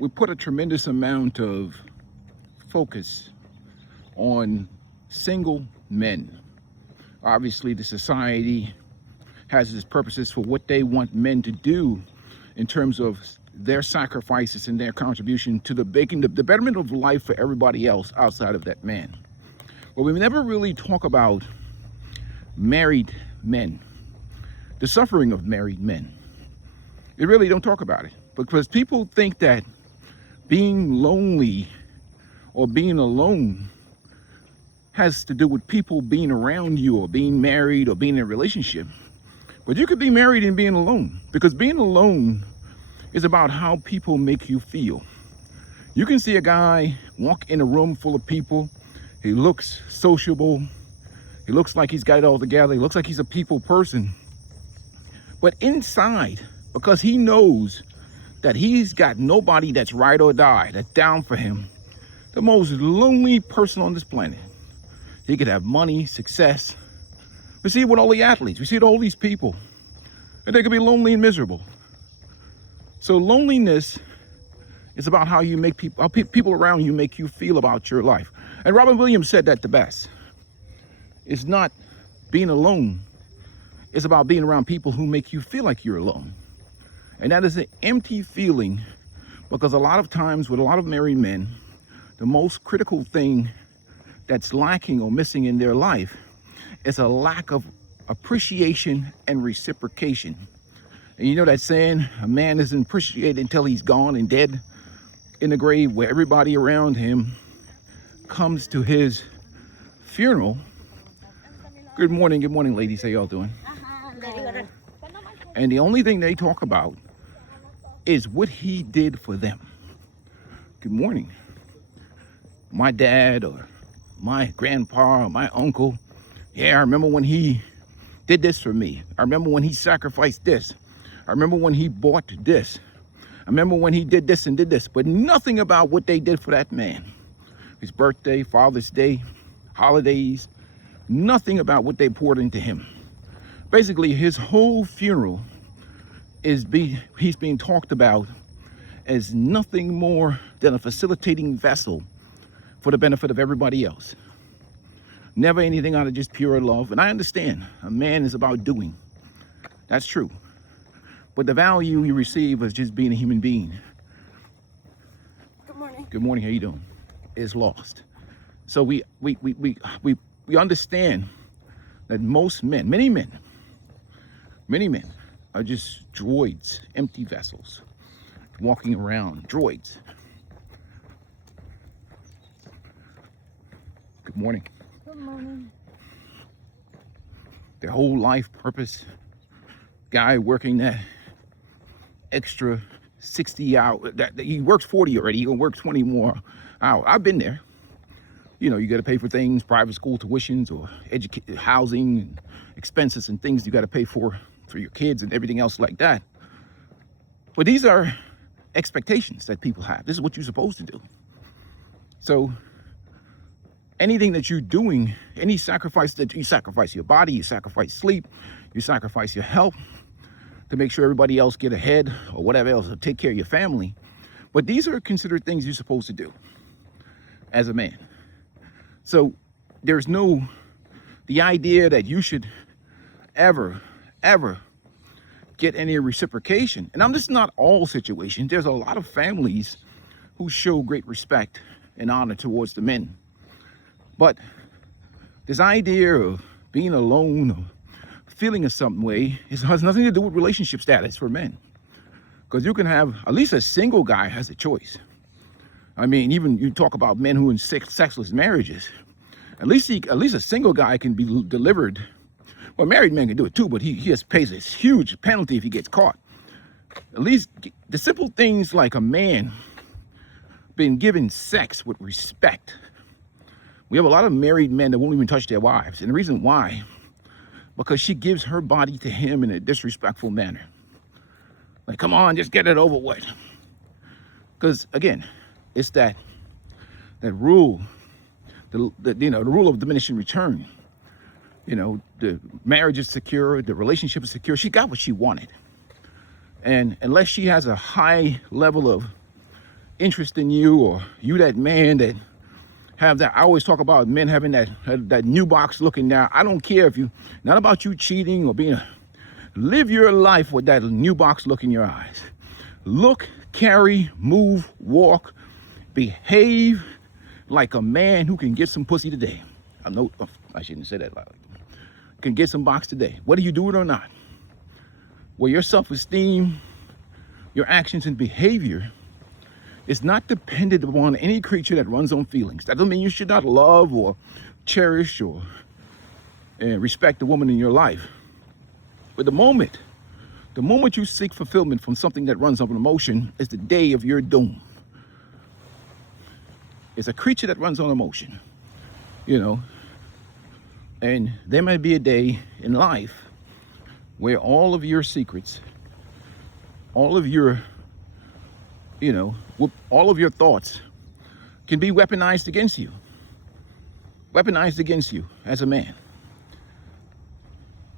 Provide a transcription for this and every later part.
we put a tremendous amount of focus on single men. Obviously, the society has its purposes for what they want men to do in terms of their sacrifices and their contribution to the betterment of life for everybody else outside of that man. But we never really talk about married men, the suffering of married men. They really don't talk about it because people think that being lonely or being alone has to do with people being around you or being married or being in a relationship. But you could be married and being alone, because being alone is about how people make you feel. You can see a guy walk in a room full of people. He looks sociable. He looks like he's got it all together. He looks like he's a people person. But inside, because he knows that he's got nobody that's ride or die, that's down for him, the most lonely person on this planet. He could have money, success. We see it with all the athletes. We see it with all these people. And they could be lonely and miserable. So loneliness is about how you make people, how people around you make you feel about your life. And Robin Williams said that the best. It's not being alone. It's about being around people who make you feel like you're alone. And that is an empty feeling, because a lot of times with a lot of married men, the most critical thing that's lacking or missing in their life is a lack of appreciation and reciprocation. And you know that saying, a man isn't appreciated until he's gone and dead in the grave, where everybody around him comes to his funeral. Good morning, ladies. How y'all doing? And the only thing they talk about is what he did for them. Good morning. My dad or my grandpa or my uncle, yeah, I remember when he did this for me. I remember when he sacrificed this. I remember when he bought this. I remember when he did this and did this. But nothing about what they did for that man. His birthday, Father's Day, holidays, nothing about what they poured into him. Basically, his whole funeral he's being talked about as nothing more than a facilitating vessel for the benefit of everybody else. Never anything out of just pure love. And I understand a man is about doing. That's true. But the value you receive as just being a human being. Good morning. Good morning, how you doing? Is lost. So we understand that most men, many men are just droids, empty vessels, walking around, droids. Good morning. Good morning. Their whole life purpose, guy working that extra 60 hours, that he works 40 already, he gonna work 20 more hours. I've been there. You know, you gotta pay for things, private school tuitions or housing and expenses and things you gotta pay for your kids and everything else like that. But these are expectations that people have. This is what you're supposed to do. So anything that you're doing, any sacrifice that you sacrifice your body, you sacrifice sleep, you sacrifice your health to make sure everybody else get ahead or whatever else, or take care of your family. But these are considered things you're supposed to do as a man. So there's the idea that you should ever get any reciprocation. And this is not all situations. There's a lot of families who show great respect and honor towards the men. But this idea of being alone or feeling a certain way has nothing to do with relationship status for men. Because you can have, at least a single guy has a choice. I mean, even you talk about men who are in sexless marriages. At least a single guy can be delivered. Well, married men can do it too, but he just pays this huge penalty if he gets caught. At least the simple things like a man being given sex with respect. We have a lot of married men that won't even touch their wives. And the reason why, because she gives her body to him in a disrespectful manner. Like, come on, just get it over with. Because again, it's that rule, the rule of diminishing return. You know, the marriage is secure, the relationship is secure. She got what she wanted. And unless she has a high level of interest in you, or you that man that have that. I always talk about men having that new box looking now. I don't care if you, not about you cheating or being live your life with that new box look in your eyes. Look, carry, move, walk, behave like a man who can get some pussy today. I shouldn't say that loudly. Can get some box today. Whether you do it or not. Where your self-esteem, your actions and behavior is not dependent upon any creature that runs on feelings. That doesn't mean you should not love or cherish or respect the woman in your life. But the moment you seek fulfillment from something that runs on emotion is the day of your doom. It's a creature that runs on emotion, and there may be a day in life where all of your secrets, all of your, all of your thoughts can be weaponized against you as a man.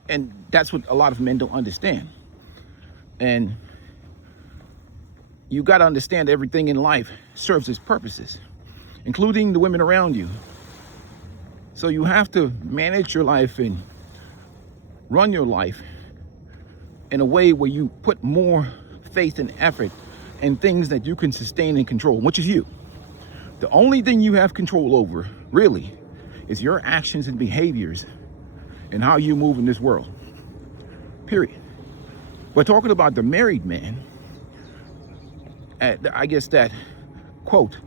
And that's what a lot of men don't understand. And you got to understand everything in life serves its purposes, including the women around you. So you have to manage your life and run your life in a way where you put more faith and effort in things that you can sustain and control, which is you. The only thing you have control over, really, is your actions and behaviors and how you move in this world. Period. But talking about the married man, I guess that, quote,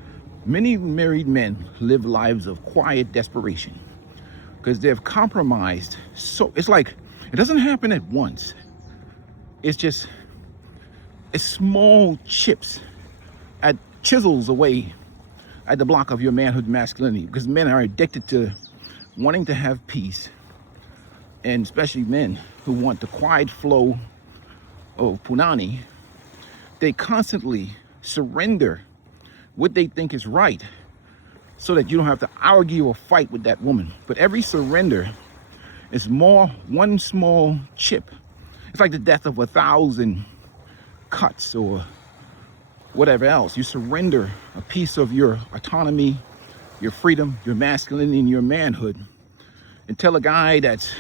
many married men live lives of quiet desperation because they've compromised. So it's like, it doesn't happen at once. It's small chips at chisels away at the block of your manhood masculinity, because men are addicted to wanting to have peace, and especially men who want the quiet flow of punani. They constantly surrender what they think is right so that you don't have to argue or fight with that woman. But every surrender is one small chip. It's like the death of 1,000 cuts or whatever else. You surrender a piece of your autonomy, your freedom, your masculinity, and your manhood, and tell a guy that's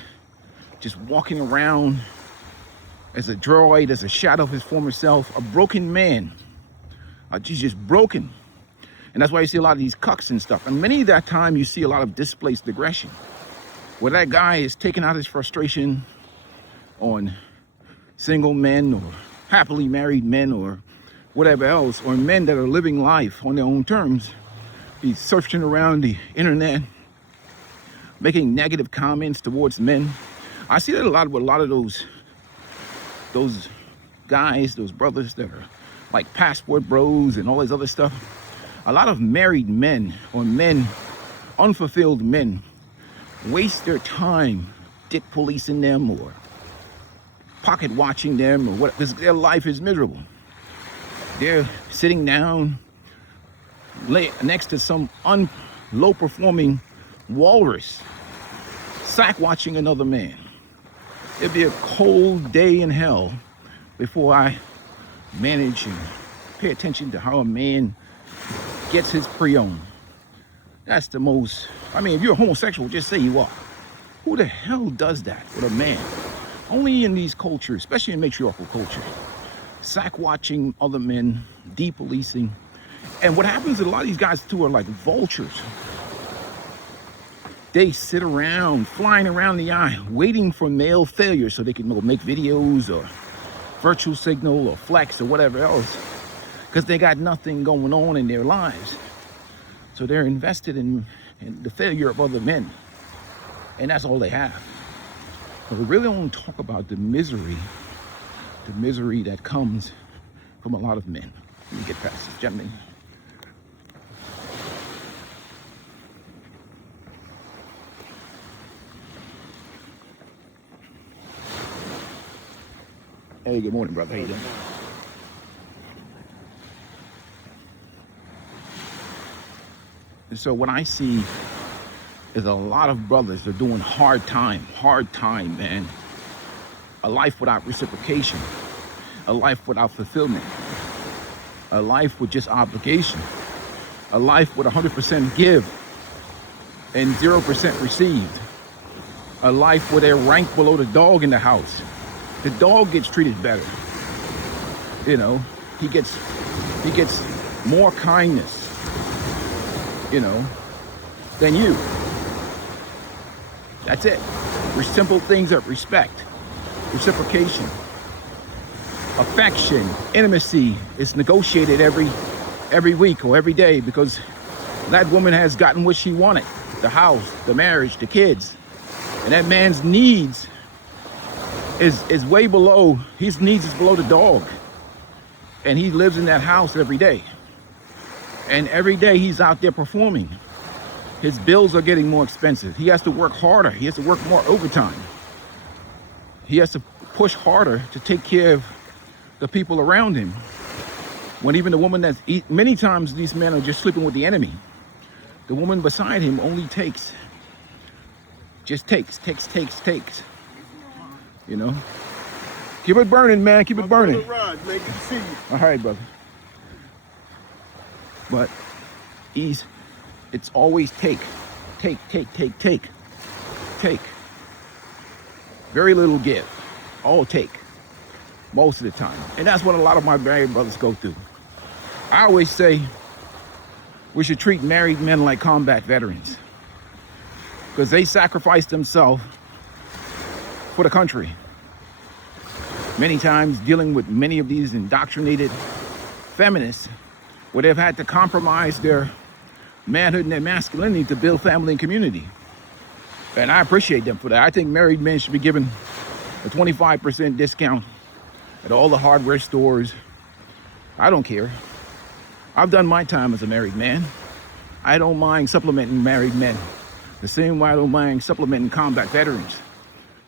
just walking around as a droid, as a shadow of his former self, a broken man. He's just broken. And that's why you see a lot of these cucks and stuff. And many of that time you see a lot of displaced aggression, where that guy is taking out his frustration on single men or happily married men or whatever else, or men that are living life on their own terms. He's searching around the internet, making negative comments towards men. I see that a lot with a lot of those guys, those brothers that are like passport bros and all this other stuff. A lot of married men or unfulfilled men waste their time dick policing them or pocket watching them or what, because their life is miserable. They're sitting down next to some low performing walrus, sack watching another man. It'd be a cold day in hell before I manage and pay attention to how a man gets his pre-owned. That's the most, if you're homosexual, just say you are. Who the hell does that with a man? Only in these cultures, especially in matriarchal culture. Sack watching other men, depolicing. And what happens is a lot of these guys too are like vultures. They sit around, flying around the eye, waiting for male failure so they can make videos or virtual signal or flex or whatever else, because they got nothing going on in their lives. So they're invested in the failure of other men. And that's all they have. But we really don't talk about the misery that comes from a lot of men. Let me get past this, gentlemen. Hey, good morning, brother. How you doing? And so what I see is a lot of brothers are doing hard time, man. A life without reciprocation, a life without fulfillment, a life with just obligation, a life with 100% give and 0% received, a life where they're ranked below the dog in the house. The dog gets treated better. You know, he gets more kindness, you know, than you. That's it. There's simple things of respect, reciprocation, affection, intimacy is negotiated every week or every day because that woman has gotten what she wanted: the house, the marriage, the kids. And that man's needs is way below, his needs is below the dog. And he lives in that house every day. And every day he's out there performing. His bills are getting more expensive. He has to work harder. He has to work more overtime. He has to push harder to take care of the people around him. When even the woman many times these men are just sleeping with the enemy. The woman beside him only takes. Just takes. You know? Keep it burning, man. Keep it burning. Rod, man. Good to see you. All right, brother. But it's always take. Very little give. All take. Most of the time. And that's what a lot of my married brothers go through. I always say we should treat married men like combat veterans, because they sacrifice themselves for the country. Many times dealing with many of these indoctrinated feminists where they've had to compromise their manhood and their masculinity to build family and community. And I appreciate them for that. I think married men should be given a 25% discount at all the hardware stores. I don't care. I've done my time as a married man. I don't mind supplementing married men the same way I don't mind supplementing combat veterans,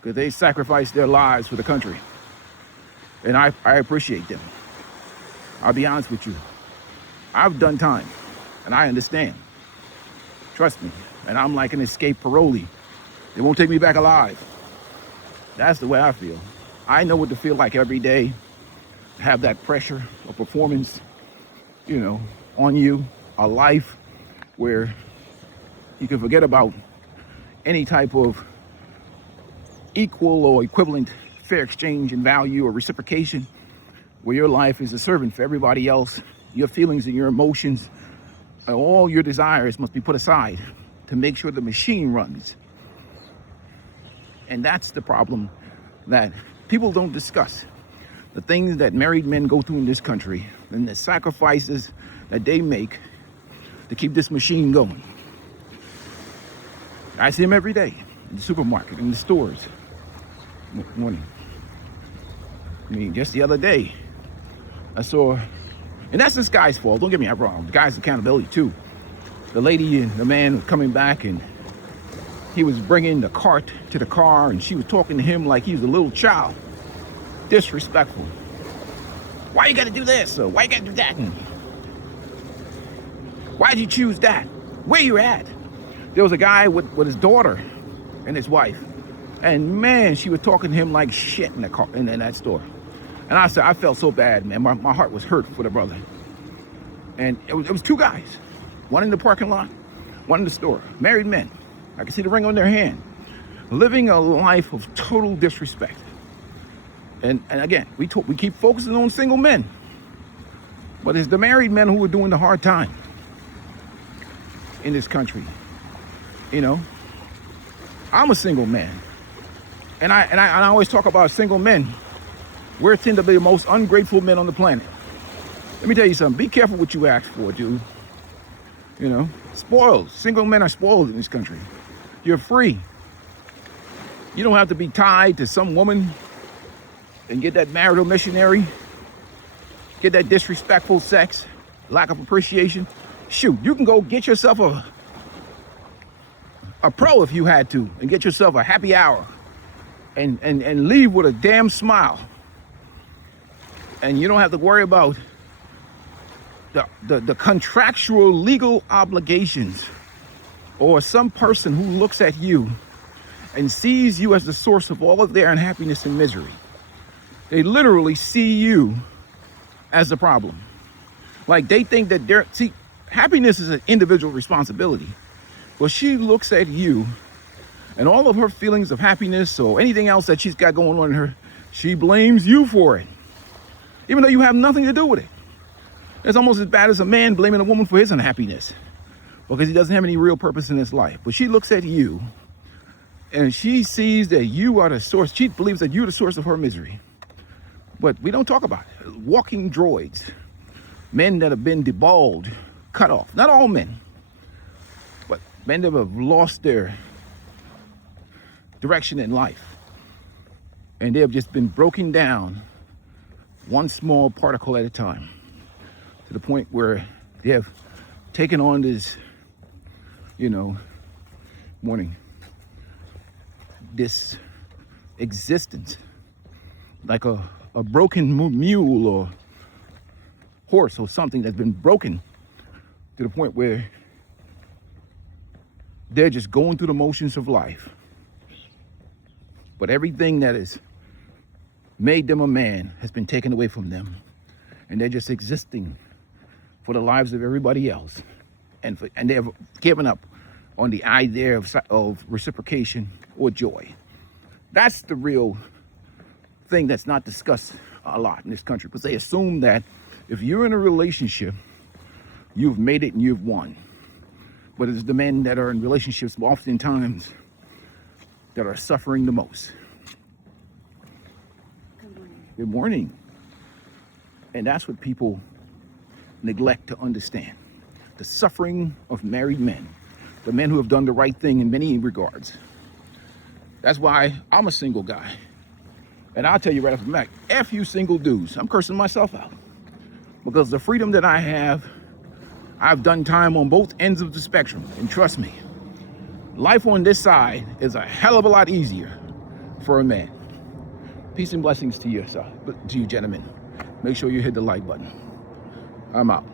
because they sacrifice their lives for the country. And I appreciate them. I'll be honest with you. I've done time and I understand. Trust me. And I'm like an escaped parolee. They won't take me back alive. That's the way I feel. I know what to feel like every day. Have that pressure of performance, you know, on you. A life where you can forget about any type of equal or equivalent fair exchange in value or reciprocation, where your life is a servant for everybody else. Your feelings and your emotions and all your desires must be put aside to make sure the machine runs. And that's the problem that people don't discuss. The things that married men go through in this country and the sacrifices that they make to keep this machine going. I see them every day in the supermarket, in the stores. Morning. I mean, just the other day, I saw, and that's this guy's fault, don't get me wrong, the guy's accountability too. The lady and the man was coming back and he was bringing the cart to the car and she was talking to him like he was a little child. Disrespectful. Why you gotta do this? Or why you gotta do that? And why did you choose that? Where you at? There was a guy with his daughter and his wife. And man, she was talking to him like shit in the car, in that store. And I said, I felt so bad, man. My heart was hurt for the brother. And it was two guys. One in the parking lot, one in the store. Married men. I can see the ring on their hand. Living a life of total disrespect. And again, we keep focusing on single men. But it's the married men who are doing the hard time in this country. You know, I'm a single man. And I always talk about single men. We tend to be the most ungrateful men on the planet. Let me tell you something. Be careful what you ask for, dude. You know, spoiled. Single men are spoiled in this country. You're free. You don't have to be tied to some woman and get that marital missionary, get that disrespectful sex, lack of appreciation. Shoot, you can go get yourself a pro if you had to, and get yourself a happy hour and leave with a damn smile. And you don't have to worry about the contractual legal obligations or some person who looks at you and sees you as the source of all of their unhappiness and misery. They literally see you as the problem. Like they think that happiness is an individual responsibility. Well, she looks at you and all of her feelings of happiness or anything else that she's got going on in her, she blames you for it, even though you have nothing to do with it. It's almost as bad as a man blaming a woman for his unhappiness because he doesn't have any real purpose in his life. But she looks at you and she sees that you are the source. She believes that you're the source of her misery. But we don't talk about it. Walking droids, men that have been deballed, cut off. Not all men, but men that have lost their direction in life. And they have just been broken down one small particle at a time to the point where they have taken on this, this existence like a broken mule or horse or something that's been broken to the point where they're just going through the motions of life. But everything that has made them a man has been taken away from them. And they're just existing for the lives of everybody else. And they've given up on the idea of reciprocation or joy. That's the real thing that's not discussed a lot in this country, because they assume that if you're in a relationship, you've made it and you've won. But it's the men that are in relationships oftentimes that are suffering the most. Good morning. And that's what people neglect to understand. The suffering of married men, the men who have done the right thing in many regards. That's why I'm a single guy. And I'll tell you right off the bat, F you single dudes. I'm cursing myself out. Because the freedom that I have, I've done time on both ends of the spectrum. And trust me, life on this side is a hell of a lot easier for a man. Peace and blessings to you, to you gentlemen. Make sure you hit the like button. I'm out.